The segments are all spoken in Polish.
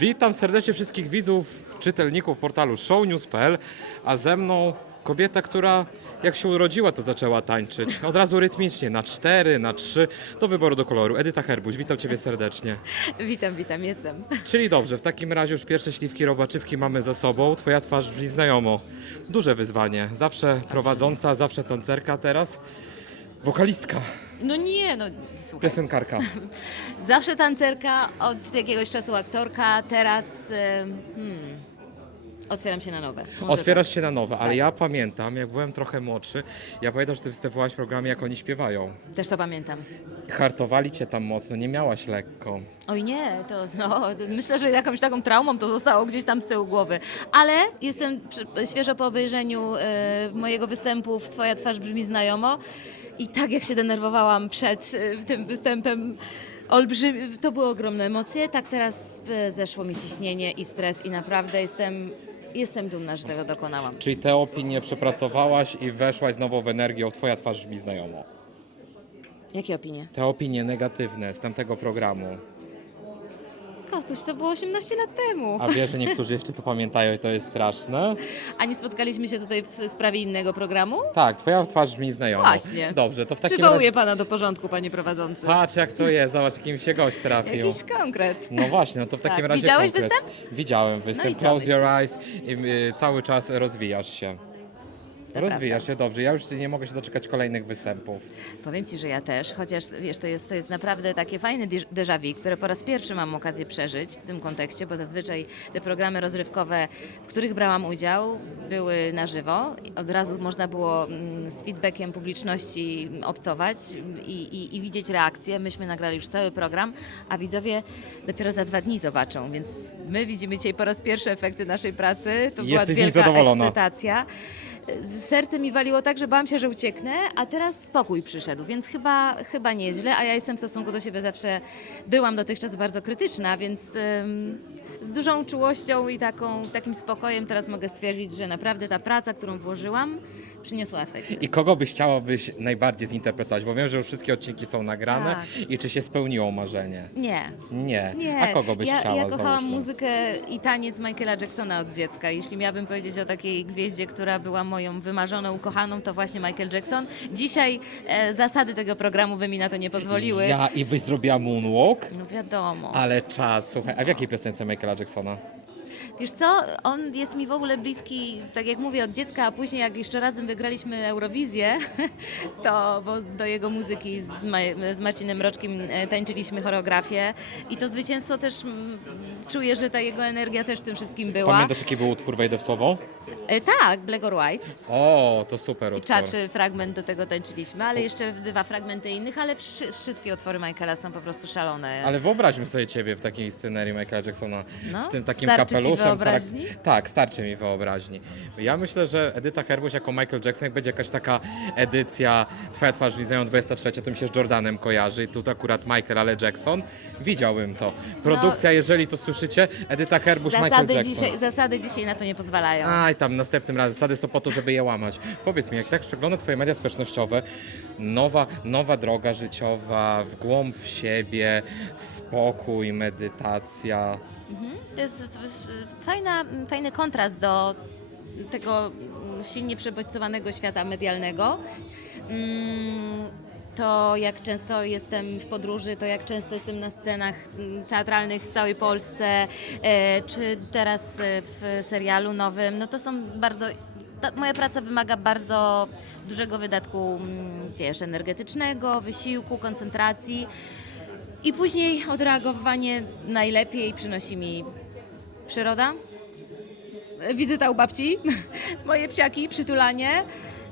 Witam serdecznie wszystkich widzów, czytelników portalu shownews.pl, a ze mną kobieta, która jak się urodziła, to zaczęła tańczyć. Od razu rytmicznie, na cztery, na trzy, do wyboru do koloru. Edyta Herbuś, witam Ciebie serdecznie. Witam, witam, jestem. Czyli dobrze, w takim razie już pierwsze śliwki robaczywki mamy za sobą. Twoja twarz brzmi znajomo. Duże wyzwanie. Zawsze prowadząca, zawsze tancerka, teraz wokalistka, No nie, no słuchaj. piosenkarka. Zawsze tancerka, od jakiegoś czasu aktorka, teraz hmm, otwieram się na nowe. Może Otwierasz się na nowe, ale ja pamiętam, jak byłem trochę młodszy, ja pamiętam, że ty występowałaś w programie, jak oni śpiewają. tak. Też to pamiętam. Hartowali cię tam mocno, nie miałaś lekko. Oj nie, to no, myślę, że jakąś taką traumą to zostało gdzieś tam z tyłu głowy. Ale jestem świeżo po obejrzeniu e, mojego występu w Twoja twarz brzmi znajomo i tak jak się denerwowałam przed e, tym występem, olbrzymi, to były ogromne emocje, tak teraz e, zeszło mi ciśnienie i stres i naprawdę jestem, jestem dumna, że tego dokonałam. Czyli te opinie przepracowałaś i weszłaś znowu w energię, twoja twarz brzmi znajomo. Jakie opinie? Te opinie negatywne z tamtego programu. Kotuś, to było 18 lat temu. A wiesz, że niektórzy jeszcze to pamiętają i to jest straszne? A nie spotkaliśmy się tutaj w sprawie innego programu? Tak, twoja twarz brzmi znajomo. Właśnie. Dobrze, to w takim Przywołuję razie... pana do porządku, panie prowadzący. Patrz jak to jest, zobacz, kim się gość trafił. Jakiś konkret. No właśnie, no to w takim Tak. razie Widziałeś konkret. występ? Widziałem występ. No i co Close your myślisz? eyes i y, cały czas rozwijasz się. To rozwijasz się dobrze. Ja już nie mogę się doczekać kolejnych występów. Powiem ci, że ja też, chociaż wiesz, to jest, to jest naprawdę takie fajne déj- déjà vu, które po raz pierwszy mam okazję przeżyć w tym kontekście, bo zazwyczaj te programy rozrywkowe, w których brałam udział, były na żywo. Od razu można było mm, z feedbackiem publiczności obcować i, i, i widzieć reakcje. Myśmy nagrali już cały program, a widzowie dopiero za dwa dni zobaczą, więc my widzimy dzisiaj po raz pierwszy efekty naszej pracy. To była Jesteś nich wielka ekscytacja. Serce mi waliło tak, że bałam się, że ucieknę, a teraz spokój przyszedł, więc chyba, chyba nieźle, a ja jestem w stosunku do siebie zawsze, byłam dotychczas bardzo krytyczna, więc ym, z dużą czułością i taką, takim spokojem teraz mogę stwierdzić, że naprawdę ta praca, którą włożyłam, przyniosła efekt. I kogo byś chciałabyś najbardziej zinterpretować? Bo wiem, że już wszystkie odcinki są nagrane. Tak. I czy się spełniło marzenie? Nie. Nie. Nie, A kogo byś ja, chciała, ja kochałam załóżmy? muzykę i taniec Michaela Jacksona od dziecka. Jeśli miałabym powiedzieć o takiej gwieździe, która była moją wymarzoną, ukochaną, to właśnie Michael Jackson. Dzisiaj e, zasady tego programu by mi na to nie pozwoliły. Ja i byś zrobiła moonwalk? No wiadomo. Ale czas, słuchaj, a w jakiej piosence Michaela Jacksona? Wiesz co, on jest mi w ogóle bliski, tak jak mówię, od dziecka, a później jak jeszcze razem wygraliśmy Eurowizję, to bo do jego muzyki z, Ma- z Marcinem Roczkiem e, tańczyliśmy choreografię i to zwycięstwo też mm, czuję, że ta jego energia też w tym wszystkim była. Pamiętasz, jaki był utwór Wejdę w słowo? E, tak, Black or White. O, to super I utwór. czaczy fragment do tego tańczyliśmy, ale jeszcze dwa fragmenty innych, ale wszy, wszystkie utwory Michaela są po prostu szalone. Ale wyobraźmy sobie ciebie w takiej scenerii Michaela Jacksona No, z tym takim kapeluszem. Wyobraźni? Tak, starczy mi wyobraźni. Ja myślę, że Edyta Herbuś jako Michael Jackson, jak będzie jakaś taka edycja Twoja twarz wiznają 23, to mi się z Jordanem kojarzy i tu akurat Michael, ale Jackson, widziałbym to. Produkcja, jeżeli to słyszycie, Edyta Herbuś, Michael Zasady Jackson. dzisiaj, zasady dzisiaj na to nie pozwalają. Aj, tam następnym razem. Zasady są po to, żeby je łamać. Powiedz mi, jak tak przegląda Twoje media społecznościowe, nowa, nowa droga życiowa, w głąb w siebie, spokój, medytacja. To jest fajna, fajny kontrast do tego mm, silnie przebodźcowanego świata medialnego. Mm, To jak często jestem w podróży, to jak często jestem na scenach mm, teatralnych w całej Polsce, e, czy teraz e, w serialu nowym, no to są bardzo. Ta, moja praca wymaga bardzo dużego wydatku, wiesz, energetycznego, wysiłku, koncentracji. I później odreagowanie najlepiej przynosi mi przyroda, wizyta u babci, moje psiaki, przytulanie,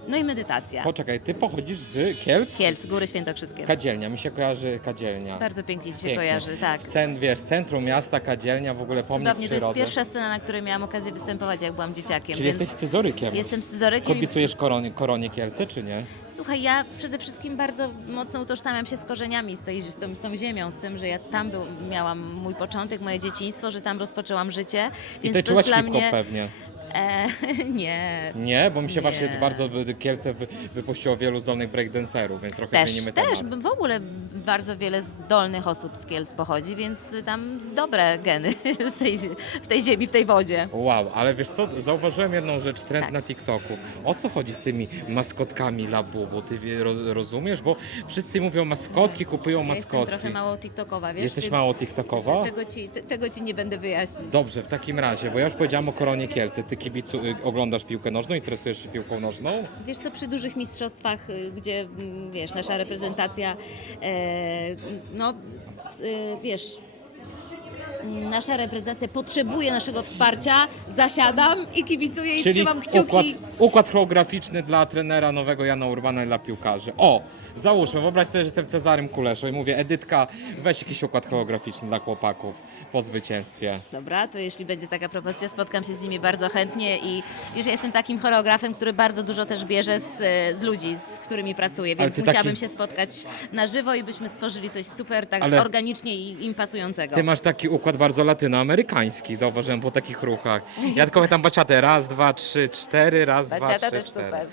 no i medytacja. Poczekaj, Ty pochodzisz z Kielc? Kielc, Góry Świętokrzyskie. Kadzielnia, mi się kojarzy Kadzielnia. Bardzo pięknie Ci się Pięknie. kojarzy, tak. Cen, wiesz, centrum miasta, Kadzielnia, w ogóle pomnik Cudownie, to jest przyrody. pierwsza scena, na której miałam okazję występować, jak byłam dzieciakiem. Czyli więc jesteś scyzorykiem. Jestem scyzorykiem. i- koronie Kielce, czy nie? Słuchaj, ja przede wszystkim bardzo mocno utożsamiam się z korzeniami, z, tej, z, tą, z tą ziemią, z tym, że ja tam był, miałam mój początek, moje dzieciństwo, że tam rozpoczęłam życie. I Więc to tańczyłaś jest dla mnie... pewnie. E, nie. Nie, bo mi się Nie. właśnie bardzo Kielce wy, wypuściło wielu zdolnych breakdancerów, więc trochę Też, zmienimy też. temat. W ogóle bardzo wiele zdolnych osób z Kielc pochodzi, więc tam dobre geny w tej, w tej ziemi, w tej wodzie. Wow, ale wiesz co, zauważyłem jedną rzecz, trend Tak. na TikToku. O co chodzi z tymi maskotkami Labubu? Ty wie- rozumiesz? Bo wszyscy mówią maskotki, kupują Ja jestem maskotki. trochę mało TikTokowa, wiesz? Jesteś więc mało TikTokowa? Tego ci, te, tego ci nie będę wyjaśnić. Dobrze, w takim razie, bo ja już powiedziałam o Koronie Kielce. Ty kibicu, y, oglądasz piłkę nożną, interesujesz się piłką nożną? Wiesz co, przy dużych mistrzostwach, y, gdzie mm, wiesz, nasza reprezentacja, e, no y, wiesz, nasza reprezentacja potrzebuje naszego wsparcia, zasiadam i kibicuję i trzymam kciuki. układ, układ choreograficzny dla trenera nowego Jana Urbana i dla piłkarzy. O, załóżmy, wyobraź sobie, że jestem Cezarym Kuleszą i mówię, Edytka, weź jakiś układ choreograficzny dla chłopaków po zwycięstwie. Dobra, to jeśli będzie taka propozycja, spotkam się z nimi bardzo chętnie i wiesz, ja jestem takim choreografem, który bardzo dużo też bierze z, z ludzi, z którymi pracuję, Ale więc ty musiałabym taki- się spotkać na żywo i byśmy stworzyli coś super, tak Ale- organicznie i im pasującego. Ty masz taki układ bardzo latynoamerykański, zauważyłem po takich ruchach. Ja tylko pamiętam baciatę, raz, dwa, trzy, cztery, raz, dwa, Baciata trzy, też cztery. super.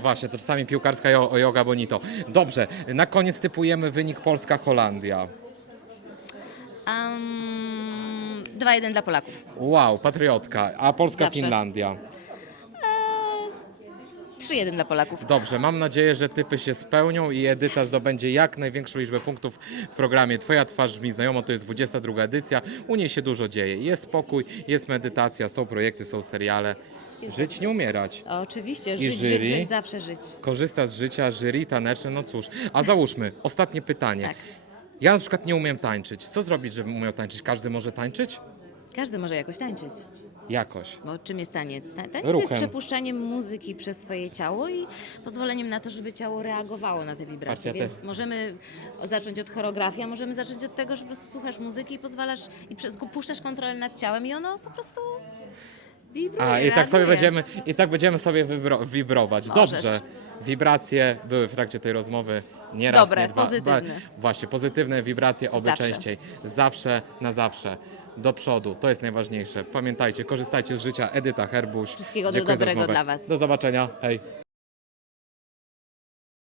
Właśnie, to czasami piłkarska jo- yoga bonito. Dobrze, na koniec typujemy wynik Polska-Holandia. Um, 2-1 dla Polaków. Wow, patriotka, a Polska-Finlandia. 3-1 dla Polaków. Dobrze, mam nadzieję, że typy się spełnią i Edyta zdobędzie jak największą liczbę punktów w programie Twoja twarz brzmi znajomo, to jest 22 edycja. U niej się dużo dzieje. Jest spokój, jest medytacja, są projekty, są seriale. Żyć, nie umierać. Oczywiście, żyć, żyć, żyć, zawsze żyć. Korzysta z życia, jury taneczne, no cóż. A załóżmy, ostatnie pytanie. Tak. Ja na przykład nie umiem tańczyć. Co zrobić, żebym umiał tańczyć? Każdy może tańczyć? Każdy może jakoś tańczyć. Jakoś. Bo czym jest taniec? Ta- Taniec Ruchem. jest przepuszczaniem muzyki przez swoje ciało i pozwoleniem na to, żeby ciało reagowało na te wibracje. Patrz, ja Więc też- możemy zacząć od choreografii, a możemy zacząć od tego, że po prostu słuchasz muzyki i pozwalasz i przez, puszczasz kontrolę nad ciałem i ono po prostu wibruje, A i tak sobie będziemy, i tak będziemy sobie wibro, wibrować. Możesz. Dobrze. Wibracje były w trakcie tej rozmowy nie raz, Dobre, nie dwa. pozytywne. Właśnie, pozytywne wibracje oby Zawsze. częściej. Zawsze na zawsze. Do przodu, to jest najważniejsze. Pamiętajcie, korzystajcie z życia. Edyta Herbuś. Wszystkiego Dziękuję za dobrego rozmowę. dla was. Do zobaczenia. Hej.